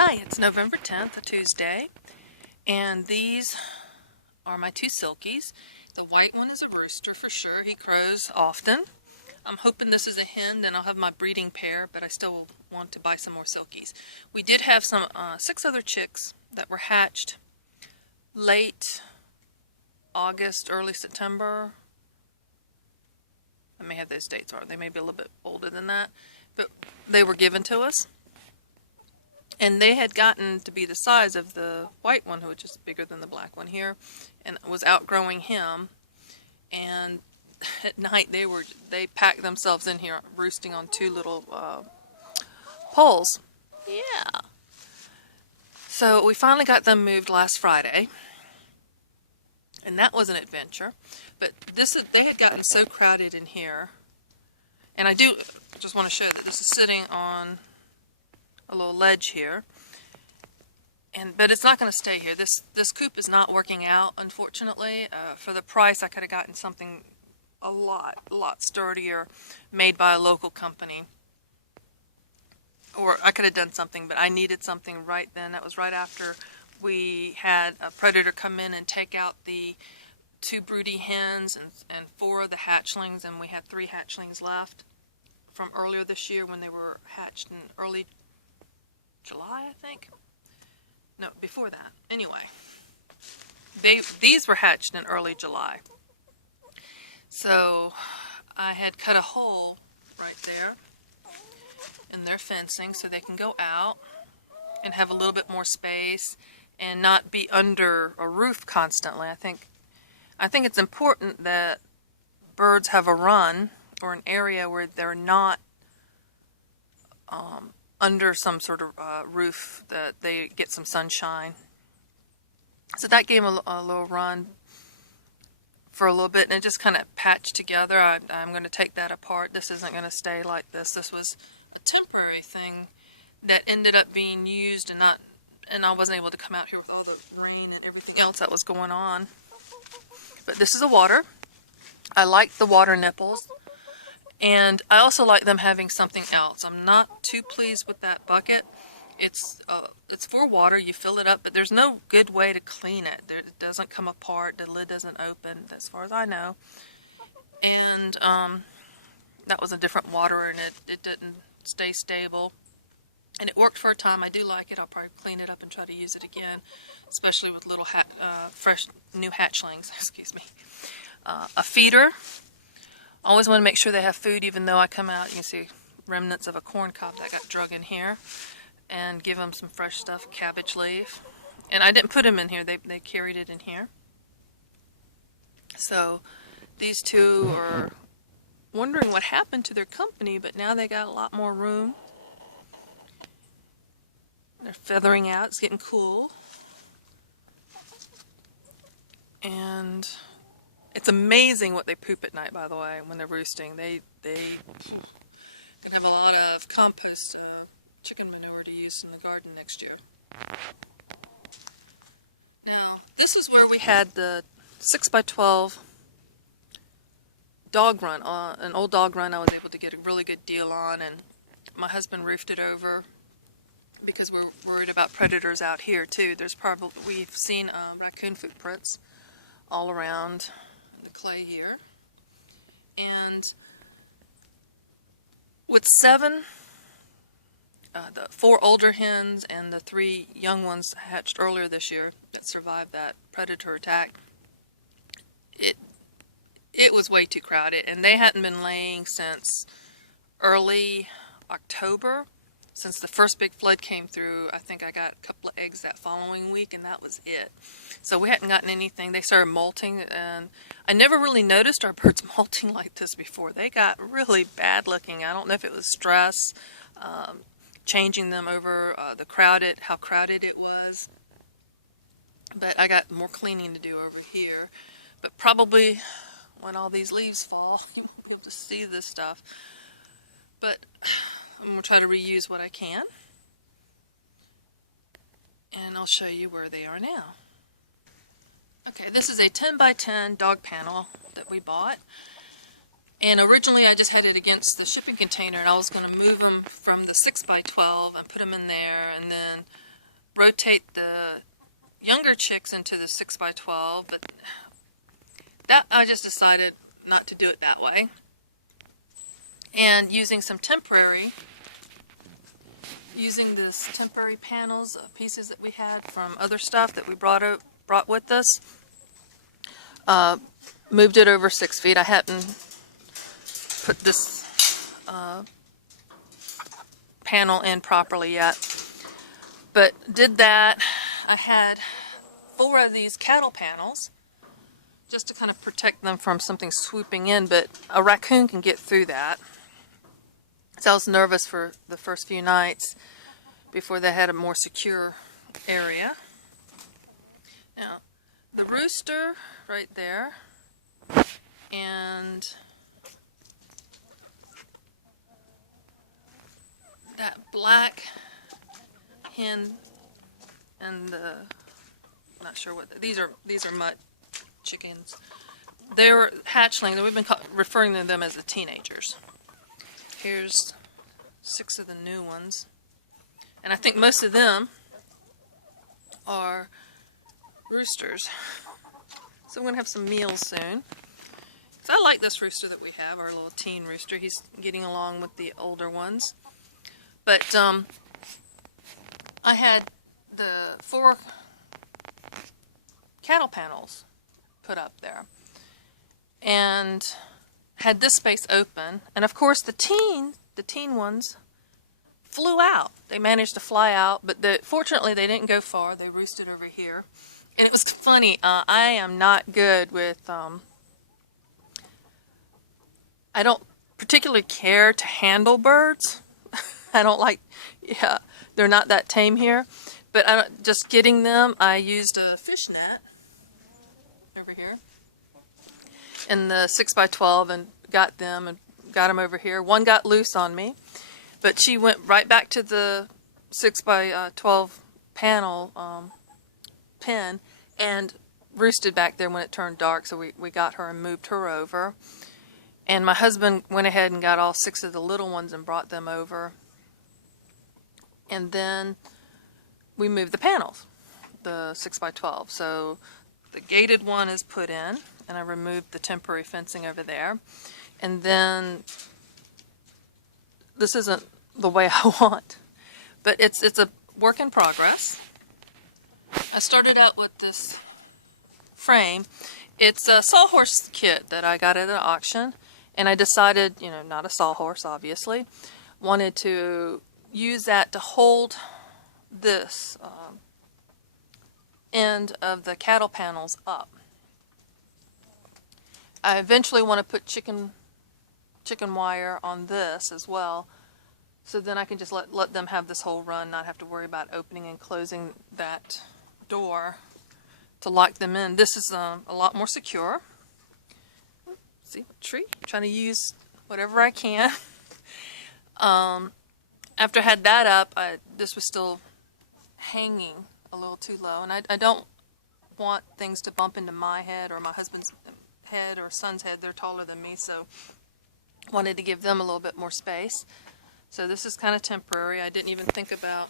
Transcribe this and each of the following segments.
Hi, it's November 10th, a Tuesday, and these are my two silkies. The white one is a rooster for sure. He crows often. I'm hoping this is a hen, then I'll have my breeding pair, but I still want to buy some more silkies. We did have some 6 other chicks that were hatched late August, early September. I may have those dates wrong. They may be a little bit older than that, but they were given to us. And they had gotten to be the size of the white one, which is bigger than the black one here, and was outgrowing him. And at night they packed themselves in here, roosting on 2 little poles. Yeah. So we finally got them moved last Friday, and that was an adventure. But they had gotten so crowded in here, and I do just want to show that this is sitting on a little ledge here, but it's not going to stay here. This coop is not working out, unfortunately. For the price, I could have gotten something a lot sturdier, made by a local company, or I could have done something, but I needed something right then. That was right after we had a predator come in and take out the 2 broody hens and 4 of the hatchlings, and we had 3 hatchlings left from earlier this year when they were hatched in early July, I think. No, before that. Anyway, these were hatched in early July. So I had cut a hole right there in their fencing so they can go out and have a little bit more space and not be under a roof constantly. I think it's important that birds have a run or an area where they're not under some sort of roof, that they get some sunshine. So that gave them a little run for a little bit, and it just kind of patched together. I'm going to take that apart. This isn't going to stay like this. This was a temporary thing that ended up being used, and I wasn't able to come out here with all the rain and everything else that was going on. But this is a water. I like the water nipples. And I also like them having something else. I'm not too pleased with that bucket. It's for water. You fill it up, but there's no good way to clean it. It doesn't come apart. The lid doesn't open, as far as I know. And that was a different water, and it didn't stay stable. And it worked for a time. I do like it. I'll probably clean it up and try to use it again, especially with little fresh new hatchlings. Excuse me. A feeder. Always want to make sure they have food, even though I come out, you can see remnants of a corn cob that got drug in here, and give them some fresh stuff, cabbage leaf. And I didn't put them in here, they carried it in here. So these 2 are wondering what happened to their company, but now they got a lot more room. They're feathering out, it's getting cool. And it's amazing what they poop at night, by the way, when they're roosting. They can have a lot of compost chicken manure to use in the garden next year. Now, this is where we had the 6x12 dog run, an old dog run I was able to get a really good deal on, and my husband roofed it over because we're worried about predators out here too. We've seen raccoon footprints all around the clay here, and with 7, the 4 older hens and the 3 young ones hatched earlier this year that survived that predator attack, it was way too crowded, and they hadn't been laying since early October. Since the first big flood came through, I think I got a couple of eggs that following week, and that was it. So we hadn't gotten anything. They started molting, and I never really noticed our birds molting like this before. They got really bad looking. I don't know if it was stress, changing them over how crowded it was. But I got more cleaning to do over here. But probably when all these leaves fall, you won't be able to see this stuff. But I'm going to try to reuse what I can, and I'll show you where they are now. Okay, this is a 10x10 dog panel that we bought, and originally I just had it against the shipping container, and I was going to move them from the 6x12 and put them in there, and then rotate the younger chicks into the 6x12, but that I just decided not to do it that way. And using this temporary panels, pieces that we had from other stuff that we brought with us, moved it over 6 feet. I hadn't put this panel in properly yet, but did that. I had 4 of these cattle panels just to kind of protect them from something swooping in, but a raccoon can get through that. So I was nervous for the first few nights before they had a more secure area. Now, the rooster right there, and that black hen, and the, not sure what, these are mutt chickens. They're hatchlings, and we've been referring to them as the teenagers. Here's 6 of the new ones, and I think most of them are roosters. So I'm going to have some meals soon. So I like this rooster that we have, our little teen rooster. He's getting along with the older ones. But I had the 4 cattle panels put up there, and had this space open, and of course the teen ones flew out. They managed to fly out, but fortunately they didn't go far. They roosted over here, and it was funny. I am not good with. I don't particularly care to handle birds. I don't like. Yeah, they're not that tame here. But just getting them, I used a fish net over here in the 6x12 and got them over here. One got loose on me, but she went right back to the 6x12 panel pen and roosted back there when it turned dark, so we got her and moved her over. And my husband went ahead and got all 6 of the little ones and brought them over. And then we moved the panels, the 6x12. So the gated one is put in, and I removed the temporary fencing over there. And then this isn't the way I want, but it's a work in progress. I started out with this frame. It's a sawhorse kit that I got at an auction, and I decided, not a sawhorse, obviously, wanted to use that to hold this end of the cattle panels up. I eventually want to put chicken wire on this as well, so then I can just let them have this whole run, not have to worry about opening and closing that door to lock them in. This is a lot more secure. See, a tree? I'm trying to use whatever I can. After I had that up, this was still hanging a little too low, and I don't want things to bump into my head or my husband's head or son's head. They're taller than me, so wanted to give them a little bit more space. So this is kind of temporary. I didn't even think about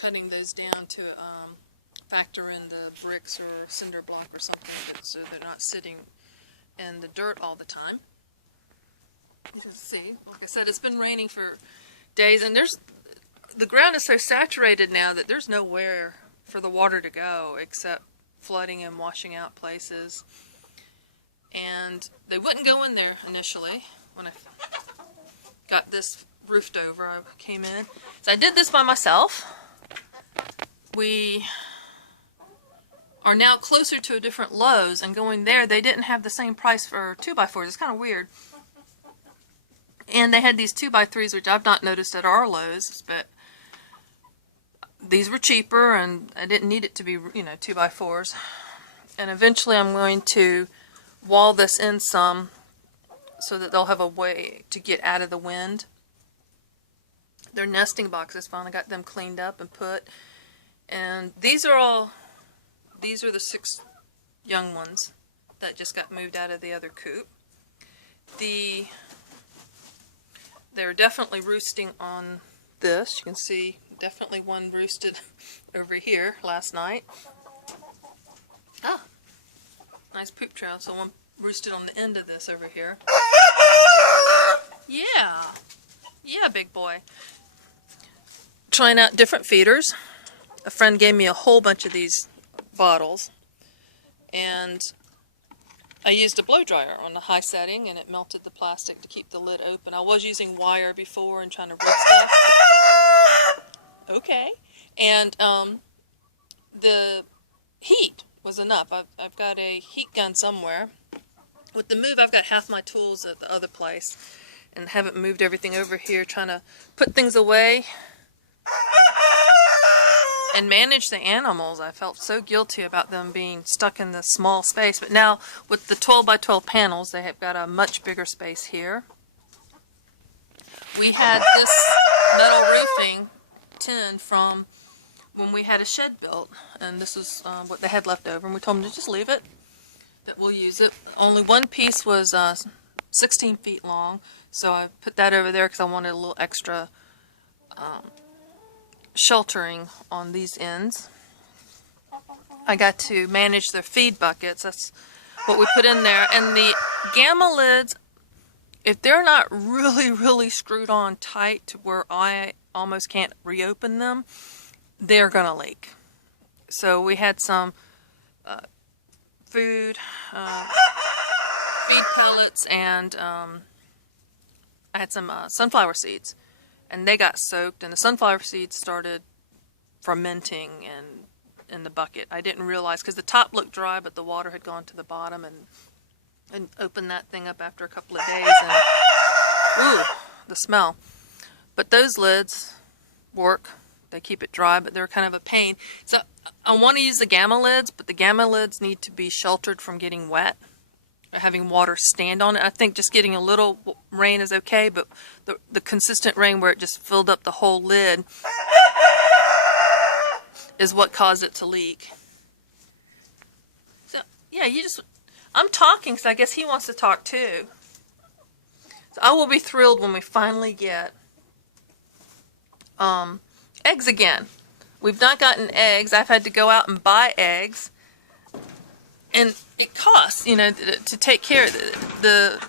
cutting those down to factor in the bricks or cinder block or something, so they're not sitting in the dirt all the time. You can see, like I said, it's been raining for days, and the ground is so saturated now that there's nowhere for the water to go except flooding and washing out places. And they wouldn't go in there initially when I got this roofed over. I came in. So I did this by myself. We are now closer to a different Lowe's, and going there, they didn't have the same price for 2x4s. It's kind of weird. And they had these 2x3s, which I've not noticed at our Lowe's, but these were cheaper, and I didn't need it to be, 2x4s. And eventually I'm going to wall this in some so that they'll have a way to get out of the wind. Their nesting boxes, finally got them cleaned up and put. And these are the 6 young ones that just got moved out of the other coop. They're definitely roosting on this. You can see Definitely one roosted over here last night. Ah, nice poop trail. So one roosted on the end of this over here. Yeah. Yeah, big boy. Trying out different feeders. A friend gave me a whole bunch of these bottles, and I used a blow dryer on the high setting, and it melted the plastic to keep the lid open. I was using wire before and trying to rip stuff. Okay. And the heat was enough. I've got a heat gun somewhere. With the move, I've got half my tools at the other place and haven't moved everything over here, trying to put things away and manage the animals. I felt so guilty about them being stuck in this small space, but now with the 12 by 12 panels, they have got a much bigger space here. We had this metal roofing tin from when we had a shed built, and this is what they had left over, and we told them to just leave it, that we'll use it. Only one piece was 16 feet long, so I put that over there because I wanted a little extra sheltering on these ends. I got to manage their feed buckets. That's what we put in there. And the gamma lids, if they're not really screwed on tight to where I almost can't reopen them, they're going to leak. So we had some food, feed pellets, and I had some sunflower seeds. And they got soaked, and the sunflower seeds started fermenting in the bucket. I didn't realize, because the top looked dry, but the water had gone to the bottom, and opened that thing up after a couple of days, and ooh, the smell. But those lids work. They keep it dry, but they're kind of a pain. So I want to use the gamma lids, but the gamma lids need to be sheltered from getting wet, or having water stand on it. I think just getting a little rain is okay, but the consistent rain where it just filled up the whole lid is what caused it to leak. So, yeah, I'm talking, so I guess he wants to talk too. So I will be thrilled when we finally get eggs again. We've not gotten eggs. I've had to go out and buy eggs. And it costs, to take care of the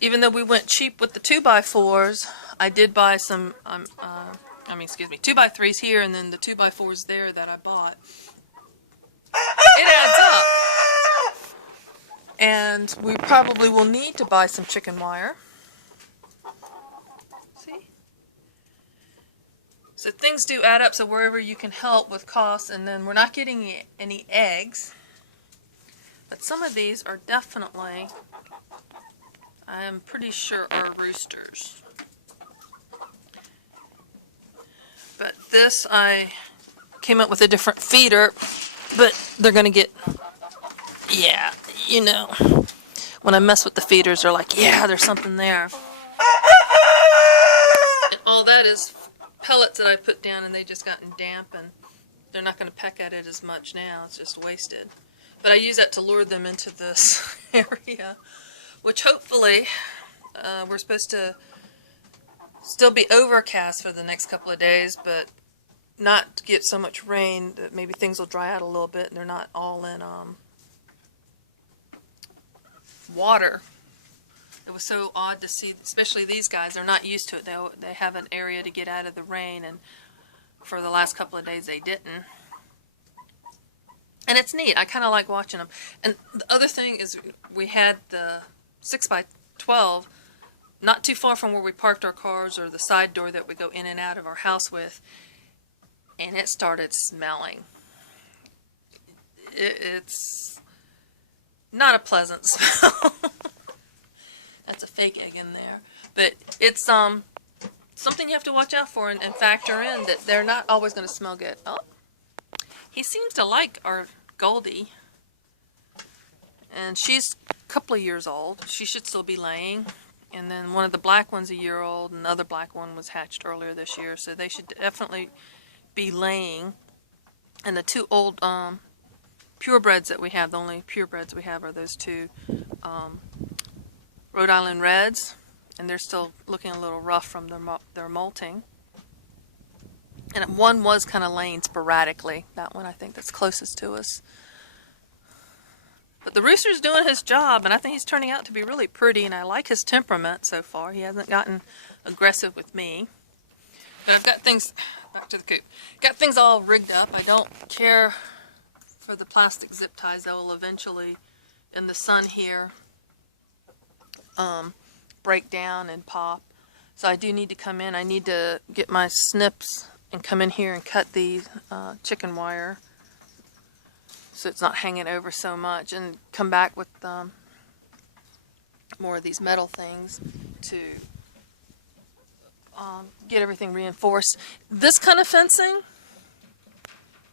even though we went cheap with the 2x4s, I did buy some, 2x3s here, and then the 2x4s there that I bought. It adds up. And we probably will need to buy some chicken wire. See? So things do add up, so wherever you can help with costs, and then we're not getting any eggs. But some of these are definitely, I am pretty sure, are roosters. But this, I came up with a different feeder, but they're going to get, yeah, when I mess with the feeders, they're like, yeah, there's something there. And all that is pellets that I put down, and they just gotten damp, and they're not going to peck at it as much now. It's just wasted. But I use that to lure them into this area, which hopefully we're supposed to still be overcast for the next couple of days, but not get so much rain that maybe things will dry out a little bit and they're not all in water. It was so odd to see, especially these guys. They're not used to it. They have an area to get out of the rain, and for the last couple of days they didn't. And it's neat. I kind of like watching them. And the other thing is we had the 6x12 not too far from where we parked our cars, or the side door that we go in and out of our house with, and it started smelling. It's not a pleasant smell. That's a fake egg in there. But it's something you have to watch out for and factor in, that they're not always going to smell good. Oh, he seems to like our Goldie. And she's a couple of years old. She should still be laying. And then one of the black ones a year old, and the other black one was hatched earlier this year. So they should definitely be laying. And the two old purebreds that we have, the only purebreds we have are those two Rhode Island Reds. And they're still looking a little rough from their molting. And one was kind of laying sporadically. That one, I think, that's closest to us. But the rooster's doing his job, and I think he's turning out to be really pretty, and I like his temperament so far. He hasn't gotten aggressive with me. But I've got things, back to the coop, got things all rigged up. I don't care for the plastic zip ties that will eventually, in the sun here, break down and pop. So I do need to come in. I need to get my snips and come in here and cut the chicken wire so it's not hanging over so much, and come back with more of these metal things to get everything reinforced. This kind of fencing,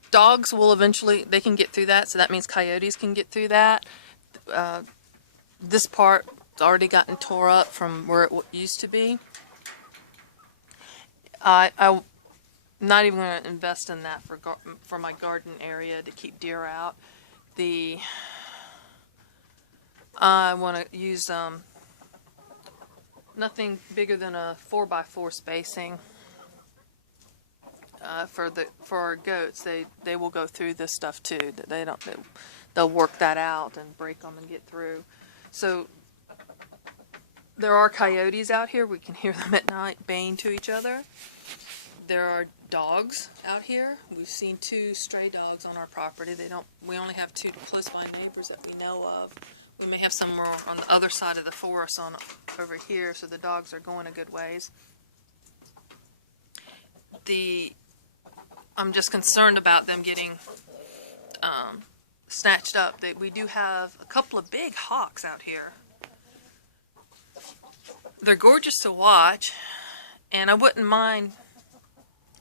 dogs will eventually, they can get through that, so that means coyotes can get through that. This part's already gotten tore up from where it used to be. I'm not even going to invest in that for my garden area to keep deer out. I want to use nothing bigger than a 4x4 spacing for our goats. They will go through this stuff too. They'll work that out and break them and get through. So there are coyotes out here. We can hear them at night baying to each other. There are dogs out here. We've seen 2 stray dogs on our property. We only have 2 close by neighbors that we know of. We may have some more on the other side of the forest over here, so the dogs are going a good ways. I'm just concerned about them getting snatched up. We do have a couple of big hawks out here. They're gorgeous to watch, and I wouldn't mind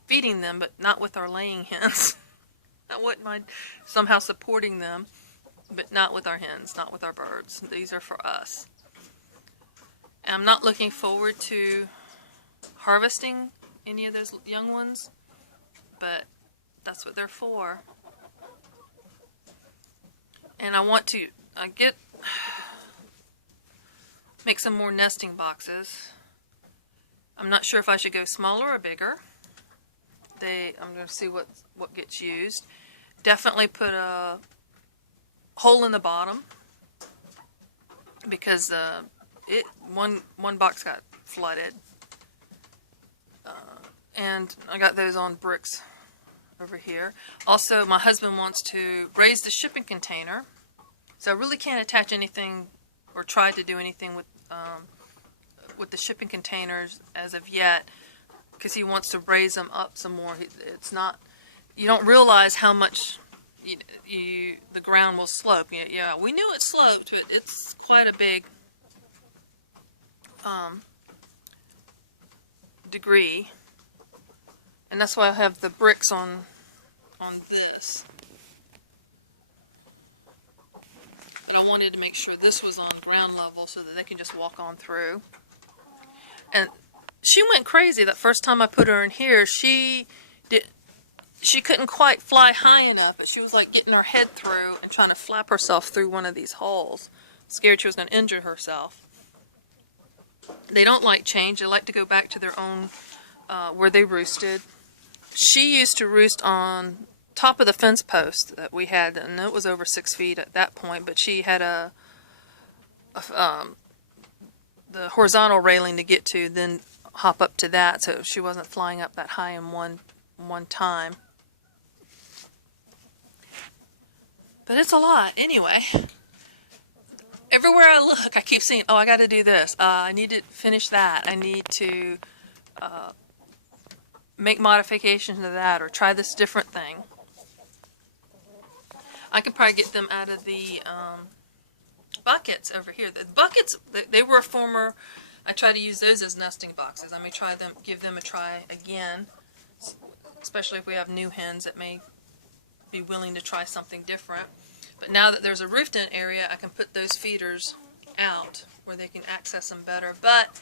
feeding them, but not with our laying hens. I wouldn't mind somehow supporting them, but not with our hens, not with our birds. These are for us. And I'm not looking forward to harvesting any of those young ones, but that's what they're for. And I want to make some more nesting boxes. I'm not sure if I should go smaller or bigger. I'm going to see what gets used. Definitely put a hole in the bottom, because one box got flooded, and I got those on bricks over here. Also, my husband wants to raise the shipping container, so I really can't attach anything or try to do anything with the shipping containers as of yet, because he wants to raise them up some more. It's not, you don't realize how much the ground will slope. Yeah, we knew it sloped, but it's quite a big degree, and that's why I have the bricks on this. But I wanted to make sure this was on ground level so that they can just walk on through. And she went crazy that first time I put her in here. She couldn't quite fly high enough, but she was like getting her head through and trying to flap herself through one of these holes. Scared she was going to injure herself. They don't like change. They like to go back to their own, where they roosted. She used to roost on top of the fence post that we had, and it was over 6 feet at that point, but she had the horizontal railing to get to, then hop up to that, so she wasn't flying up that high in one time. But it's a lot. Anyway, everywhere I look, I keep seeing, oh, I got to do this. I need to finish that. I need to make modifications to that, or try this different thing. I could probably get them out of the buckets over here. The buckets, they were a former, I try to use those as nesting boxes. I may give them a try again, especially if we have new hens that may be willing to try something different. But now that there's a roofed-in area, I can put those feeders out where they can access them better. But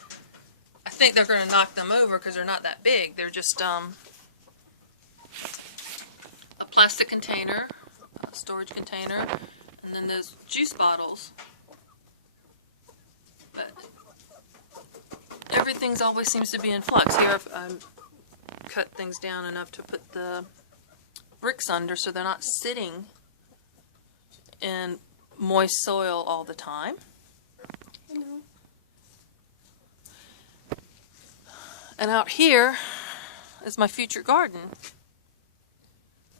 I think they're going to knock them over because they're not that big. They're just a plastic container, a storage container, and then those juice bottles. But everything's always seems to be in flux. Here I'm cut things down enough to put the bricks under so they're not sitting in moist soil all the time. And out here is my future garden.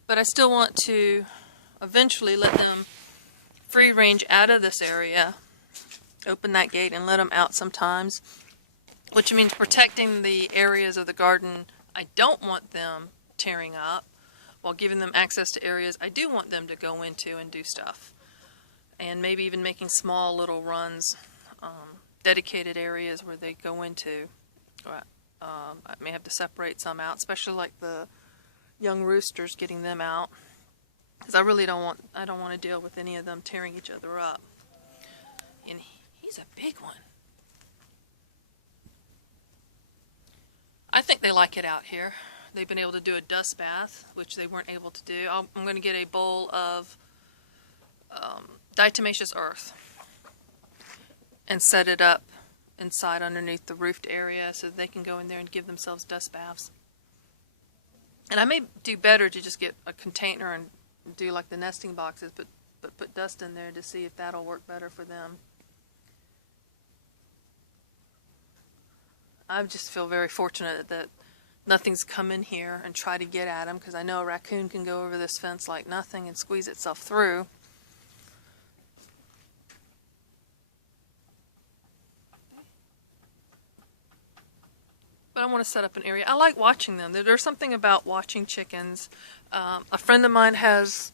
But I still want to eventually let them free range out of this area. Open that gate and let them out sometimes, which means protecting the areas of the garden I don't want them tearing up, while giving them access to areas I do want them to go into and do stuff. And maybe even making small little runs, dedicated areas where they go into. I may have to separate some out, especially like the young roosters, getting them out, because I really don't want to deal with any of them tearing each other up. And he's a big one. I think they like it out here. They've been able to do a dust bath, which they weren't able to do. I'm going to get a bowl of diatomaceous earth and set it up inside underneath the roofed area so that they can go in there and give themselves dust baths. And I may do better to just get a container and do like the nesting boxes, but put dust in there to see if that'll work better for them. I just feel very fortunate that nothing's come in here and try to get at them, because I know a raccoon can go over this fence like nothing and squeeze itself through. But I want to set up an area. I like watching them. There's something about watching chickens. A friend of mine has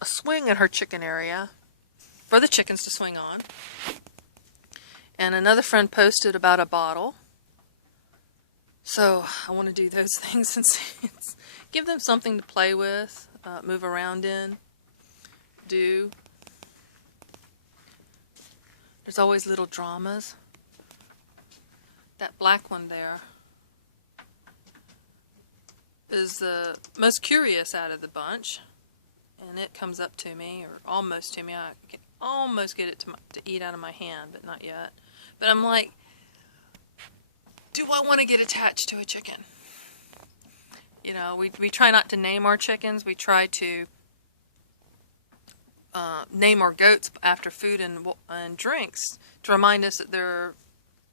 a swing in her chicken area for the chickens to swing on. And another friend posted about a bottle. So I want to do those things and give them something to play with, move around in, do. There's always little dramas. That black one there is the most curious out of the bunch, and it comes up to me, or almost to me. I can almost get it to eat out of my hand, but not yet. But I'm like, do I want to get attached to a chicken? You know, we try not to name our chickens. We try to name our goats after food and drinks to remind us that they're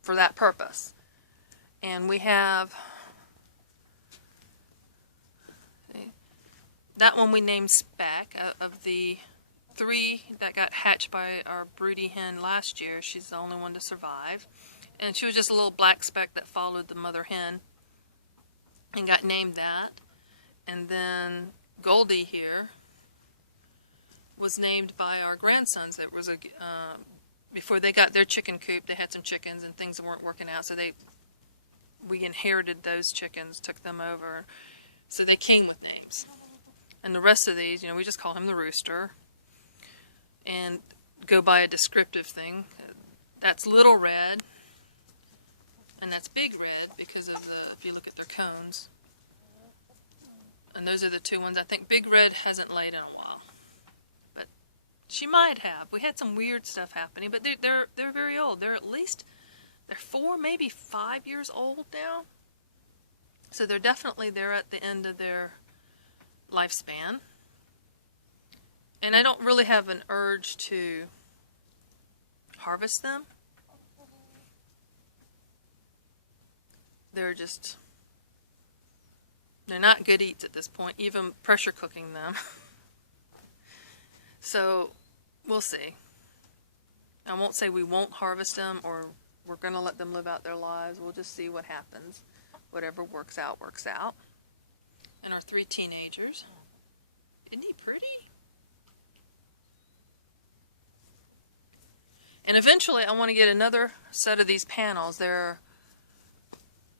for that purpose. And we have that one we named Speck. Of the 3 that got hatched by our broody hen last year, she's the only one to survive. And she was just a little black speck that followed the mother hen and got named that. And then Goldie here was named by our grandsons. That was before they got their chicken coop, they had some chickens and things weren't working out, so we inherited those chickens, took them over, so they came with names. And the rest of these, we just call him the rooster and go by a descriptive thing. That's Little Red, and that's Big Red because of if you look at their cones. And those are the 2 ones. I think Big Red hasn't laid in a while, but she might have. We had some weird stuff happening, but they're very old. They're 4, maybe 5 years old now. So they're at the end of their lifespan. And I don't really have an urge to harvest them. They're not good eats at this point, even pressure cooking them. So we'll see. I won't say we won't harvest them or we're going to let them live out their lives. We'll just see what happens. Whatever works out, works out. And our 3 teenagers. Isn't he pretty? And eventually I want to get another set of these panels. They're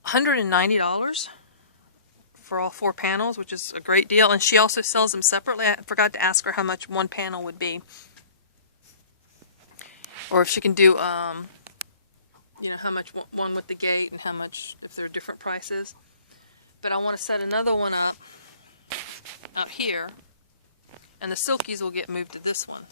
$190 for all 4 panels, which is a great deal. And she also sells them separately. I forgot to ask her how much one panel would be. Or if she can do, how much one with the gate and how much if they're different prices. But I want to set another one up out here, and the silkies will get moved to this one.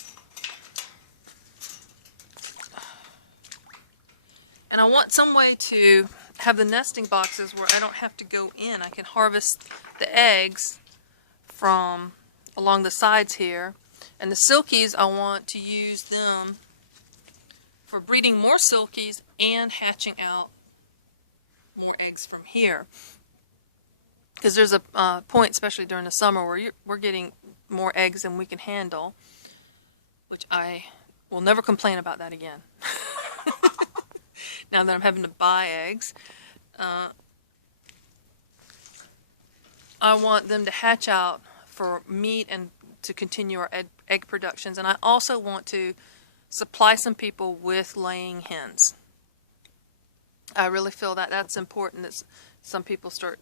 And I want some way to have the nesting boxes where I don't have to go in. I can harvest the eggs from along the sides here. And the silkies, I want to use them for breeding more silkies and hatching out more eggs from here. Because there's a point, especially during the summer, where we're getting more eggs than we can handle, which I will never complain about that again. Now that I'm having to buy eggs. I want them to hatch out for meat and to continue our egg productions. And I also want to supply some people with laying hens. I really feel that that's important, that some people start,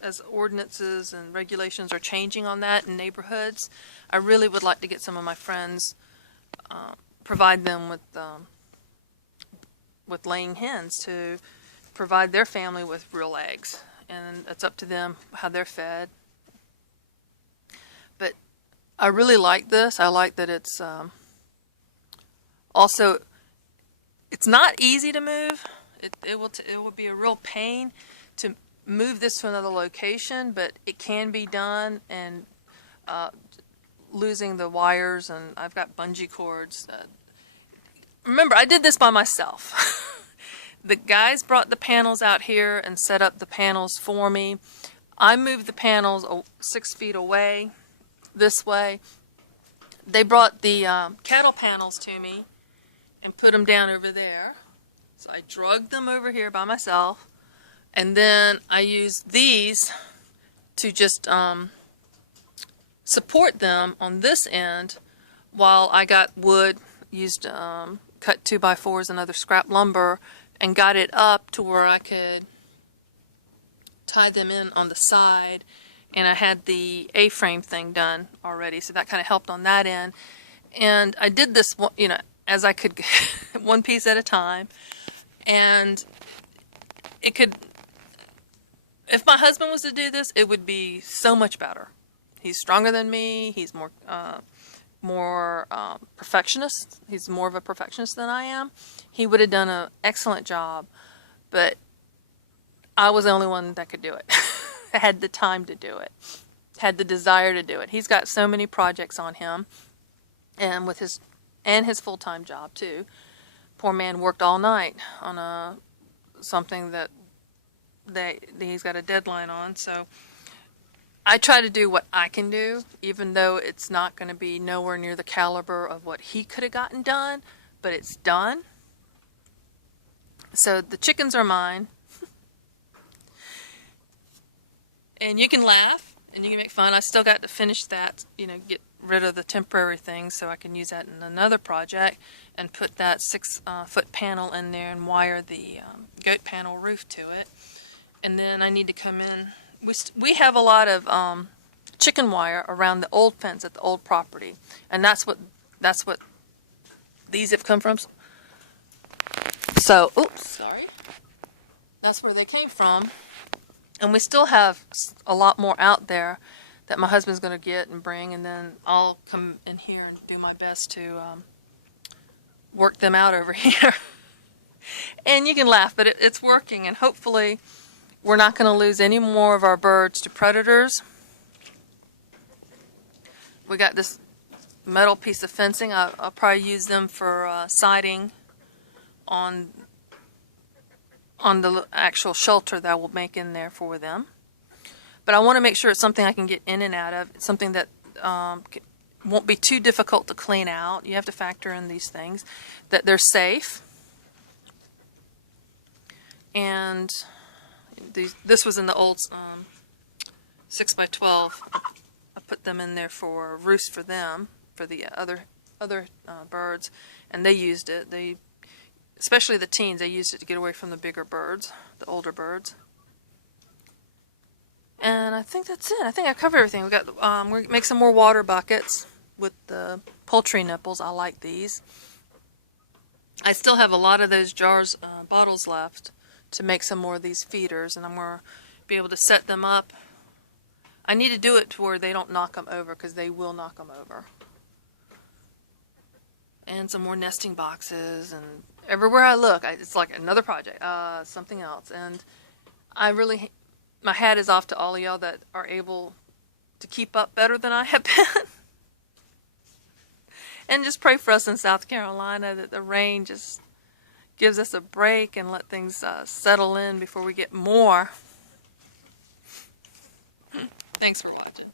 as ordinances and regulations are changing on that in neighborhoods, I really would like to get some of my friends, provide them with laying hens to provide their family with real eggs. And it's up to them how they're fed. But I really like this. I like that it's also, it's not easy to move. It will be a real pain to move this to another location, but it can be done. And losing the wires, and I've got bungee cords. Remember, I did this by myself. The guys brought the panels out here and set up the panels for me. I moved the panels 6 feet away, this way. They brought the cattle panels to me and put them down over there. So I dragged them over here by myself, and then I used these to just support them on this end while I got wood, used cut 2x4s and other scrap lumber, and got it up to where I could tie them in on the side. And I had the A-frame thing done already, so that kind of helped on that end. And I did this, you know, as I could, one piece at a time. And it could, if my husband was to do this, it would be so much better. He's stronger than me. He's more perfectionist. He's more of a perfectionist than I am. He would have done an excellent job, but I was the only one that could do it. I had the time to do it, had the desire to do it. He's got so many projects on him, and with his full-time job too. Poor man worked all night on something that he's got a deadline on. So I try to do what I can do, even though it's not going to be nowhere near the caliber of what he could have gotten done, but it's done. So the chickens are mine. And you can laugh and you can make fun. I still got to finish that, you know, get rid of the temporary things so I can use that in another project and put that 6-foot panel in there and wire the goat panel roof to it. And then I need to come in. We have a lot of chicken wire around the old fence at the old property, and that's what these have come from. So, oops, sorry. That's where they came from, and we still have a lot more out there that my husband's going to get and bring, and then I'll come in here and do my best to work them out over here. And you can laugh, but it's working, and hopefully we're not going to lose any more of our birds to predators. We got this metal piece of fencing. I'll probably use them for siding on the actual shelter that I will make in there for them. But I want to make sure it's something I can get in and out of. It's something that won't be too difficult to clean out. You have to factor in these things, that they're safe. And this was in the old 6x12. I put them in there for roofs for them, for the other birds, and they used it. Especially the teens, they used it to get away from the bigger birds, the older birds. And I think that's it. I think I covered everything. We make some more water buckets with the poultry nipples. I like these. I still have a lot of those jars, bottles left to make some more of these feeders, and I'm going to be able to set them up. I need to do it to where they don't knock them over, because they will knock them over. And some more nesting boxes and everywhere I look, it's like another project, something else. And my hat is off to all of y'all that are able to keep up better than I have been. And just pray for us in South Carolina that the rain just gives us a break and let things settle in before we get more. Thanks for watching.